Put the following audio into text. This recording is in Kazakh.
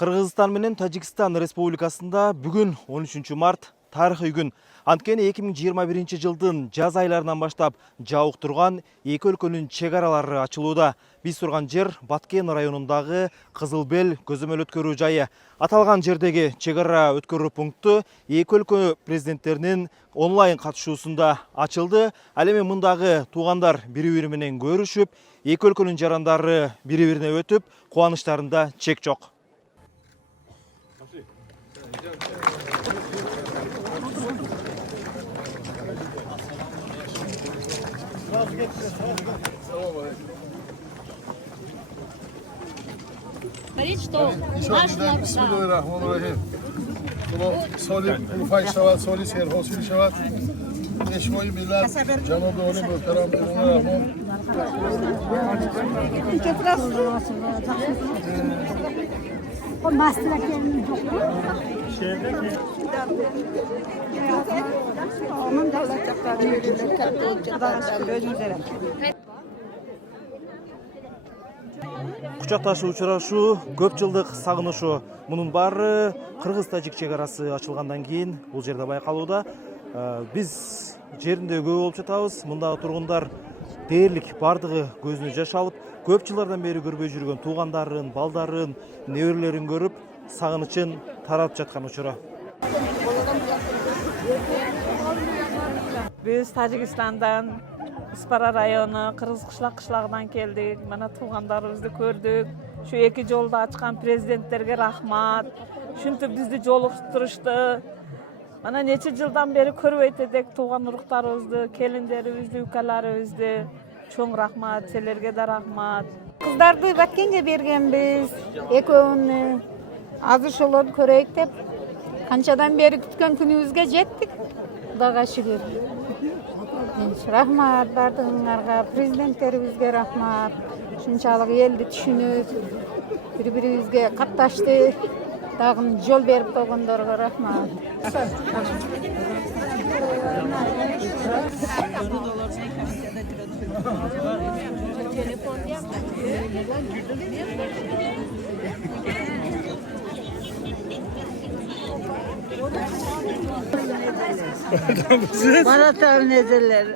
Кыргызстан менен Тажикстан Республикасында бүгүн 13 март тарыхый күн. Анткени 2021 жылдын жаз айларынан баштап жабык турган эки өлкөнүн чек аралары ачылууда. Биз турган жер Баткен районундагы Кызыл Бел көзөмөл өткөрүү жайы. Аталган жердеги чек ара өткөрүү пункту эки өлкө президенттеринин онлайн катышуусунда ачылды. Ал эми мындагы туугандар бири-бири менен көрүшүп, эки өлкөнүн жарандары бири-бирине өтүп, кубанычтарында чек жок. Говорит, что наш народ... Bismillahirrahmanirrahim. Soli ufak şavat, soli serhosil şavat. Eşmoyi millet, Cenab-ı Oli muhterem Rahman. Кучакташуу учурашуу, көп жылдык сагынышуу. Мунун баары Кыргыз-Тажик чек арасы ачылгандан кийин бул жерде байкалууда. Биз жеринде көп болуп жатабыз. Мындагы тургундар дээрлик бардыгы көзүнө жаш алып, көп жылдардан бери көрбөй жүргөн туугандарын, балдарын, неберелерин көрүп, сагынычын таратып жаткан учуру. Biz Tajikistan'dan Ispara rayonu, Kırgız kışlagынан keldik. Mana tuğanlarımızды gördük. Şu iki yolda açkan prezidentlerge rahmat. Şuntip bizdi jolukturuştu. Mana neçe yıldan beri körüp etedek tuğan uruklarımızdı, kelinlerimizni, ülkelerimizni. Çoğun rahmat, selerge de rahmat. Kızlardı Batken'e bergenbiz. Ekövünü azır şolor köreyik dep. Kançadan beri kütken günümüzge jettik. Dağa şükür. Rahmat bardığınlarga, prezidentlerimizge rahmat. Şunçalık eldi düşünüp, bir-birimizge katlaştı. Dağın yol berip doğanlarga rahmat. Bana tahmin ederler.